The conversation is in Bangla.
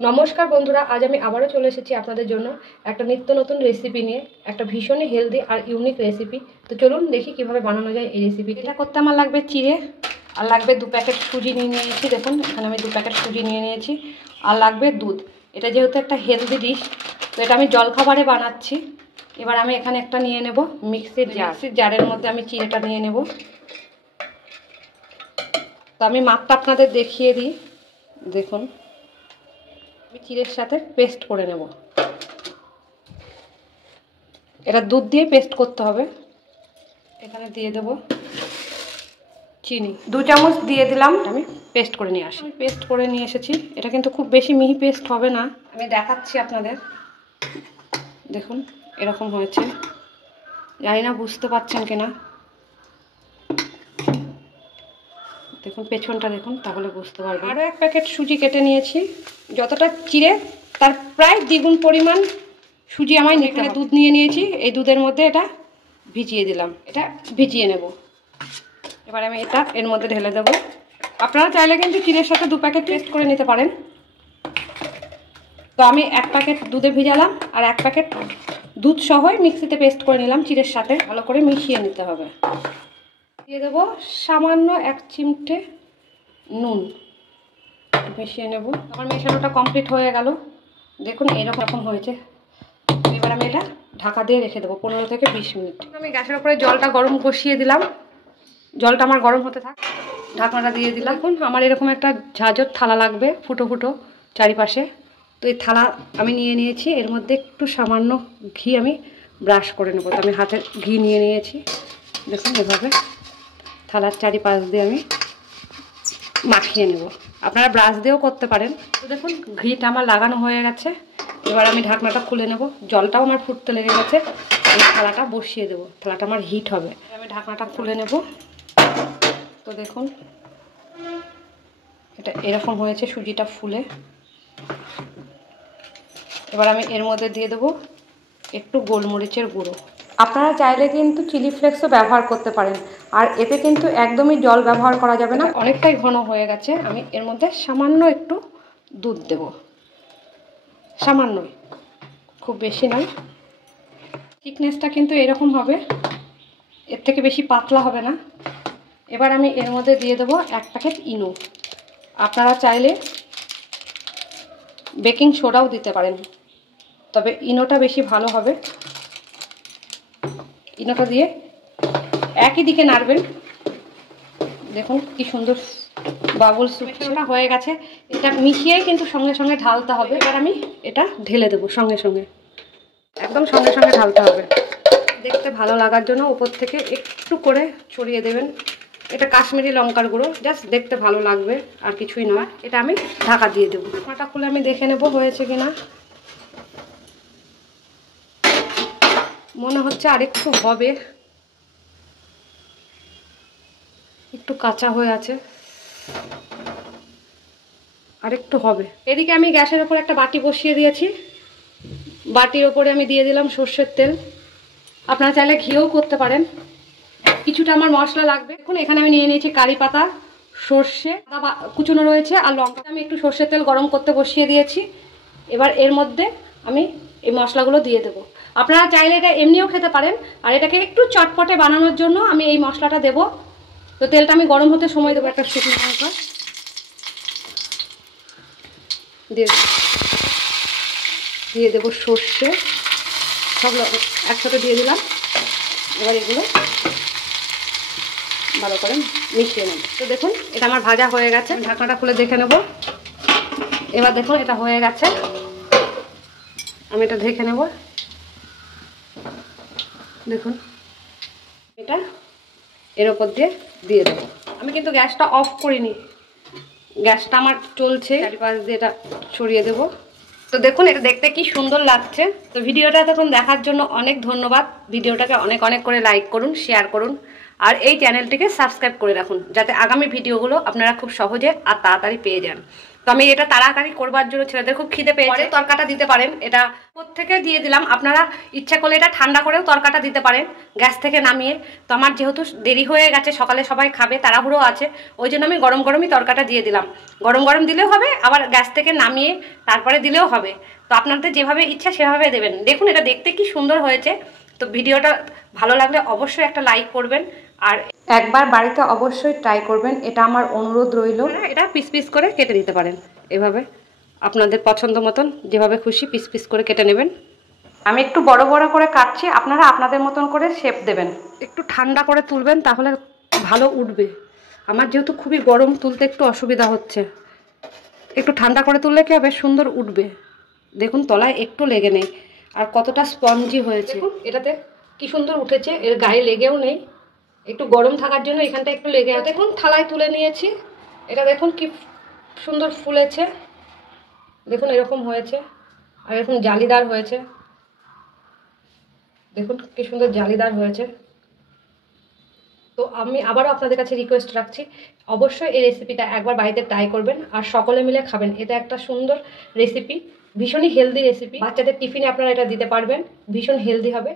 নমস্কার বন্ধুরা, আজ আমি আবারও চলে এসেছি আপনাদের জন্য একটা নিত্য নতুন রেসিপি নিয়ে। একটা ভীষণই হেলদি আর ইউনিক রেসিপি। তো চলুন দেখি কিভাবে বানানো যায় এই রেসিপি। এটা করতে আমার লাগবে চিড়ে, আর লাগবে 2 প্যাকেট সুজি নিয়ে নিয়েছি। দেখুন এখানে আমি 2 প্যাকেট সুজি নিয়ে নিয়েছি। আর লাগবে দুধ। এটা যেহেতু একটা হেলদি ডিশ, তো এটা আমি জলখাবারে বানাচ্ছি। এবার আমি এখানে একটা নিয়ে নেব মিক্সির জারের মধ্যে আমি চিড়েটা নিয়ে নেব। তো আমি মাপটা আপনাদের দেখিয়ে দিই। দেখুন আমি চিড়ের সাথে পেস্ট করে নেব। এটা দুধ দিয়ে পেস্ট করতে হবে। এখানে দিয়ে দেব চিনি, 2 চামচ দিয়ে দিলাম। আমি পেস্ট করে নিয়ে আসি। পেস্ট করে নিয়ে এসেছি। এটা কিন্তু খুব বেশি মিহি পেস্ট হবে না, আমি দেখাচ্ছি আপনাদের। দেখুন এরকম হয়েছে, জানি না বুঝতে পারছেন কিনা। দেখুন পেছনটা দেখুন, তাহলে বুঝতে পারবেন। আরও 1 প্যাকেট সুজি কেটে নিয়েছি। যতটা চিড়ে তার প্রায় দ্বিগুণ পরিমাণ সুজি আমায় নিতে হবে। দুধ নিয়ে নিয়েছি, এই দুধের মধ্যে এটা ভিজিয়ে দিলাম। এটা ভিজিয়ে নেব। এবার আমি এটা এর মধ্যে ঢেলে দেবো। আপনারা চাইলে কিন্তু চিড়ের সাথে 2 প্যাকেট পেস্ট করে নিতে পারেন। তো আমি 1 প্যাকেট দুধে ভিজালাম, আর 1 প্যাকেট দুধ সহই মিক্সিতে পেস্ট করে নিলাম। চিড়ের সাথে ভালো করে মিশিয়ে নিতে হবে। দিয়ে দেবো সামান্য 1 চিমটে নুন, মিশিয়ে নেব। আমার মেশানোটা কমপ্লিট হয়ে গেল। দেখুন এরকম হয়েছে। এবার আমি এটা ঢাকা দিয়ে রেখে দেবো 15 থেকে 20 মিনিট। আমি গ্যাসের উপরে জলটা গরম বসিয়ে দিলাম। জলটা আমার গরম হতে থাক, ঢাকনাটা দিয়ে দিলাম। এখন আমার এরকম একটা ঝাঁঝর থালা লাগবে, ফুটো ফুটো চারিপাশে। তো এই থালা আমি নিয়ে নিয়েছি। এর মধ্যে একটু সামান্য ঘি আমি ব্রাশ করে নেবো। তো আমি হাতে ঘি নিয়ে নিয়েছি। দেখুন এভাবে থালার চারিপাশ দিয়ে আমি মাখিয়ে নেব। আপনারা ব্রাশ দিয়েও করতে পারেন। তো দেখুন ঘিটা আমার লাগানো হয়ে গেছে। এবার আমি ঢাকনাটা খুলে নেব। জলটাও আমার ফুটতে লেগে গেছে। এই থালাটা বসিয়ে দেবো, থালাটা আমার হিট হবে। আমি ঢাকনাটা খুলে নেব। তো দেখুন এটা এরকম হয়েছে, সুজিটা ফুলে। এবার আমি এর মধ্যে দিয়ে দেবো একটু গোলমরিচের গুঁড়ো। আপনারা চাইলে কিন্তু চিলি ফ্লেক্সও ব্যবহার করতে পারেন। আর এতে কিন্তু একদমই জল ব্যবহার করা যাবে না। অনেকটাই ঘন হয়ে গেছে। আমি এর মধ্যে সামান্য একটু দুধ দেব, সামান্যই, খুব বেশি নয়। থিকনেসটা কিন্তু এরকম হবে, এর থেকে বেশি পাতলা হবে না। এবার আমি এর মধ্যে দিয়ে দেবো 1 প্যাকেট ইনো। আপনারা চাইলে বেকিং সোডাও দিতে পারেন, তবে ইনোটা বেশি ভালো হবে। ইনোটা দিয়ে একই দিকে নাড়বেন। দেখুন কি সুন্দর বাবুল সুপটা হয়ে গেছে। এটা মিশিয়েই কিন্তু সঙ্গে সঙ্গে ঢালতে হবে। এবার আমি এটা ঢেলে দেবো সঙ্গে সঙ্গে, একদম সঙ্গে সঙ্গে ঢালতে হবে। দেখতে ভালো লাগার জন্য উপর থেকে একটু করে ছড়িয়ে দেবেন। এটা কাশ্মীরি লঙ্কার গুঁড়ো, জাস্ট দেখতে ভালো লাগবে, আর কিছুই নয়। এটা আমি ঢাকা দিয়ে দেবো। ঢাকাটা খুলে আমি দেখে নেব হয়েছে কিনা। মনে হচ্ছে আরেকটু হবে, একটু কাঁচা হয়ে আছে, আরেকটু হবে। এদিকে আমি গ্যাসের ওপর একটা বাটি বসিয়ে দিয়েছি। বাটির ওপরে আমি দিয়ে দিলাম সর্ষের তেল। আপনারা চাইলে ঘিও করতে পারেন। কিছুটা আমার মশলা লাগবে। দেখুন এখানে আমি নিয়ে নিয়েছি কারি পাতা, সর্ষে, আদা কুচনো রয়েছে, আর লঙ্কা। আমি একটু সর্ষের তেল গরম করতে বসিয়ে দিয়েছি। এবার এর মধ্যে আমি এই মশলাগুলো দিয়ে দেবো। আপনারা চাইলে এটা এমনিও খেতে পারেন, আর এটাকে একটু চটপটে বানানোর জন্য আমি এই মশলাটা দেবো। তো তেলটা আমি গরম হতে সময় দেবো। একটা শুকনো লঙ্কা দিয়ে দেবো, সর্ষে, সব একসাথে দিয়ে দিলাম। এবার এগুলো ভালো করে মিশিয়ে নেব। তো দেখুন এটা আমার ভাজা হয়ে গেছে। ঢাকনাটা খুলে দেখে নেব। এবার দেখুন এটা হয়ে গেছে। আমি এটা ঢেকে নেব। দেখুন এটা এর ওপর দিয়ে দেবো। আমি কিন্তু গ্যাসটা অফ করিনি, গ্যাসটা আমার চলছে। চারিপাশ দিয়ে এটা ছড়িয়ে দেবো। তো দেখুন এটা দেখতে কি সুন্দর লাগছে। তো ভিডিওটা তখন দেখার জন্য অনেক ধন্যবাদ। ভিডিওটাকে অনেক অনেক করে লাইক করুন, শেয়ার করুন, আর এই চ্যানেলটিকে সাবস্ক্রাইব করে রাখুন, যাতে আগামী ভিডিওগুলো আপনারা খুব সহজে আর তাড়াতাড়ি পেয়ে যান। তো আমি এটা তাড়াতাড়ি করবার জন্য ছেলেদের খুব খিদে পেয়েছে, তরকাটা দিতে পারেন। এটা প্রত্যেকে দিয়ে দিলাম, আপনারা ইচ্ছা করলে এটা ঠান্ডা করেও তরকাটা দিতে পারেন গ্যাস থেকে নামিয়ে। তো আমার যেহেতু দেরি হয়ে গেছে, সকালে সবাই খাবে, তাড়াহুড়ো আছে, ওই জন্য আমি গরম গরমই তরকাটা দিয়ে দিলাম। গরম গরম দিলেও হবে, আবার গ্যাস থেকে নামিয়ে তারপরে দিলেও হবে। তো আপনাদের যেভাবে ইচ্ছা সেভাবে দেবেন। দেখুন এটা দেখতে কি সুন্দর হয়েছে। তো ভিডিওটা ভালো লাগলে অবশ্যই একটা লাইক করবেন, আর একবার বাড়িতে অবশ্যই ট্রাই করবেন, এটা আমার অনুরোধ রইল। এটা পিস পিস করে কেটে দিতে পারেন এভাবে, আপনাদের পছন্দ মতন যেভাবে খুশি পিস পিস করে কেটে নেবেন। আমি একটু বড় বড় করে কাটছি, আপনারা আপনাদের মতন করে শেপ দেবেন। একটু ঠান্ডা করে তুলবেন, তাহলে ভালো উঠবে। আমার যেহেতু খুবই গরম, তুলতে একটু অসুবিধা হচ্ছে। একটু ঠান্ডা করে তুললে কি হবে, সুন্দর উঠবে। দেখুন তলায় একটু লেগে নেই, আর কতটা স্পঞ্জি হয়েছে। দেখুন এটাতে কি সুন্দর উঠেছে, এর গায়ে লেগেও নেই। একটু গরম থাকার জন্য এখানটা একটু লেগে আছে। দেখুন থালায় তুলে নিয়েছি, এটা দেখুন কি সুন্দর ফুলেছে। দেখুন এরকম হয়েছে, আর এরকম জালিদার হয়েছে। দেখুন কি সুন্দর জালিদার হয়েছে। তো আমি আবারও আপনাদের কাছে রিকোয়েস্ট রাখছি, অবশ্যই এই রেসিপিটা একবার বাড়িতে ট্রাই করবেন, আর সকলে মিলে খাবেন। এটা একটা সুন্দর রেসিপি, ভীষণই হেলদি রেসিপি। বাচ্চাদের টিফিনে আপনারা এটা দিতে পারবেন, ভীষণ হেলদি হবে।